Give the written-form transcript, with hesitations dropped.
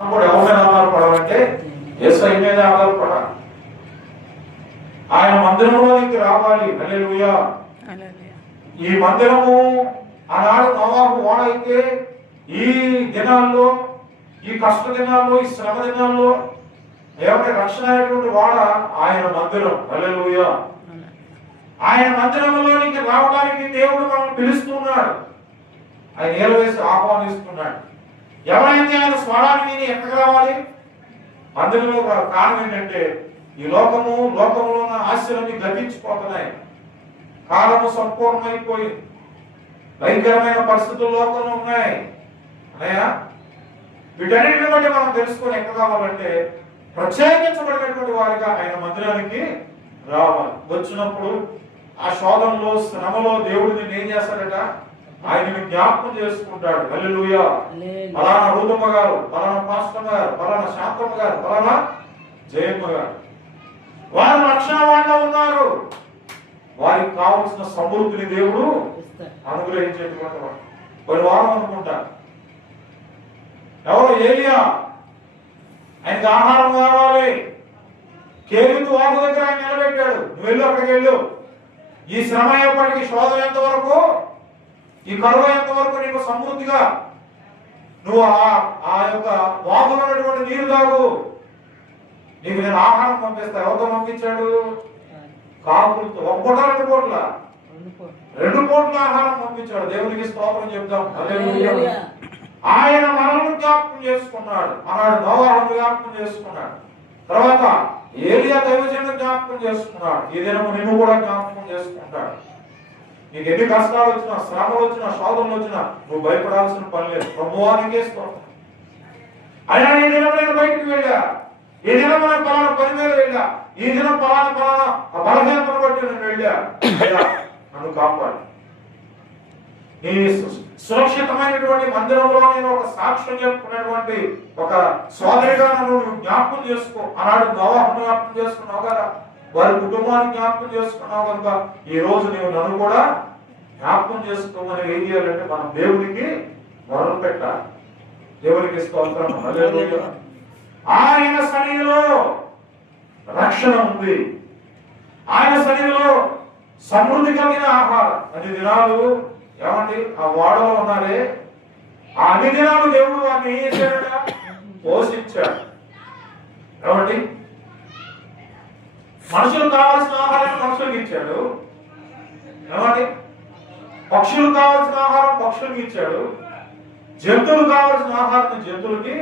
కూడా ఎవరి మీద ఆధారపడాలంటే యేసయ్య మీద ఆధారపడాలి. ఆయన మందిరంలోనికి రావాలి. హల్లెలూయా. ఈ మందిరము ఆనాడు నోవాహు ఓడ అయితే ఈ దినాల్లో, ఈ కష్ట దినాల్లో, ఈ శ్రమ దినాల్లో ఎవరి రక్షణ అయినటువంటి వాడ ఆయన మందిరం. హల్లెలూయా. ఆయన మందిరంలోనికి రావడానికి దేవుడు మనం పిలుస్తున్నాడు. ఆయన ఏలవేసి ఆహ్వానిస్తున్నాడు. ఎవరైతే ఆయన స్వరాన్ని విని ఎక్కడికి రావాలి? మందిరంలో. కారణం ఏంటంటే ఈ లోకంలో ఉన్న ఆశలన్నీ గతించిపోతున్నాయి. కాలము సంపూర్ణమైపోయి భయంకరమైన పరిస్థితులు లోకంలో ఉన్నాయి అన్నయ్య. వీటన్నిటిని బట్టి మనం తెలుసుకొని ఎక్కడ కావాలంటే ప్రత్యేకించబడినటువంటి వారిగా ఆయన మందిరానికి రావాలి. వచ్చినప్పుడు ఆ శోధనలో, శ్రమలో దేవుడిని ఏం చేస్తాడట? ఆయనని జ్ఞాపకం చేసుకుంటాడు. హల్లెలూయా. పలానా రూపమ్మ గారు, పలానా పాస్టమ్మ గారు, పలానా శాంతమ్మ గారు, పలానా జయమ్మ గారు వారు రక్షణ వాళ్ళ ఉన్నారు. వారికి కావలసిన సమృద్ధిని దేవుడు అనుగ్రహించేటువంటి వాడు. కొన్ని వారం అనుకుంటా ఎవరు? ఏలియా. ఆయనకి ఆహారం కావాలి. కేరితు వాగు దగ్గర ఆయన నిలబెట్టాడు. నువ్వు వెళ్ళు, అక్కడికి వెళ్ళు. ఈ శ్రమ అయ్యేప్పటికీ, శోధన ఎంత వరకు, ఈ కరువు ఎంత వరకు నీకు సమృద్ధిగా నువ్వు ఆ యొక్క వాగులో ఉన్నటువంటి నీరు తాగు, నీకు నేను ఆహారం పంపిస్తా. ఎవరితో పంపించాడు? కాకులతో. ఒక పూట, 2 పూట్ల? 2 పూట్ల ఆహారం పంపించాడు. దేవునికి స్తోత్రం చెప్తాం. హల్లెలూయా. ఆయన మనల్ని జ్ఞాపకం చేసుకున్నాడు. ఆనాడు నోవాహును జ్ఞాపకం చేసుకున్నాడు. తర్వాత ఏలియా దైవజనుడు జ్ఞాపకం చేసుకున్నాడు. ఈ దినము నిన్ను కూడా జ్ఞాపకం చేసుకుంటాడు. నీకు ఎన్ని కష్టాలు వచ్చినా, శ్రమలు వచ్చినా, శోధనలు వచ్చినా నువ్వు భయపడాల్సిన పని లేదు. ప్రభువానికే స్తోత్రం. అయినా ఈ దినం నేను బయటికి వెళ్ళా, ఈ దినం నేను పలానా పని మీద వెళ్ళా, ఈ దినం పలానా బలహీనతను బట్టి నేను వెళ్ళా, నన్ను కాపాడు. నీ సురక్షితమైనటువంటి మందిరంలో నేను ఒక సాక్ష్యం చెప్పుకునేటువంటి ఒక సోదరిగా నన్ను జ్ఞాపకం చేసుకో. ఆనాడు నోవాహును జ్ఞాపకం చేసుకున్నావు కదా, వారి కుటుంబాన్ని జ్ఞాపకం చేసుకున్నావు కనుక ఈ రోజు నీవు నన్ను కూడా జ్ఞాపకం చేసుకోమని ఏం చేయాలంటే మనం దేవుడికి మొదలు పెట్టాలి. దేవుడికి స్తోత్రం. హల్లెలూయా. ఆయన సన్నిధిలో రక్షణ ఉంది. ఆయన సన్నిధిలో సమృద్ధి కలిగిన ఆహారం. 10 దినాలు ఏమండి ఆ వాడలో ఉన్నారే, ఆ 10 దినాలు దేవుడు వారిని ఏం చేశాడట? పోషించాడు. ఏమండి మనుషులకు కావాల్సిన ఆహారాన్ని మనుషులకు ఇచ్చాడు. ఏమండి పక్షులకు కావాల్సిన ఆహారం పక్షులకు ఇచ్చాడు. జంతువులకు కావాల్సిన ఆహారాన్ని జంతువులకి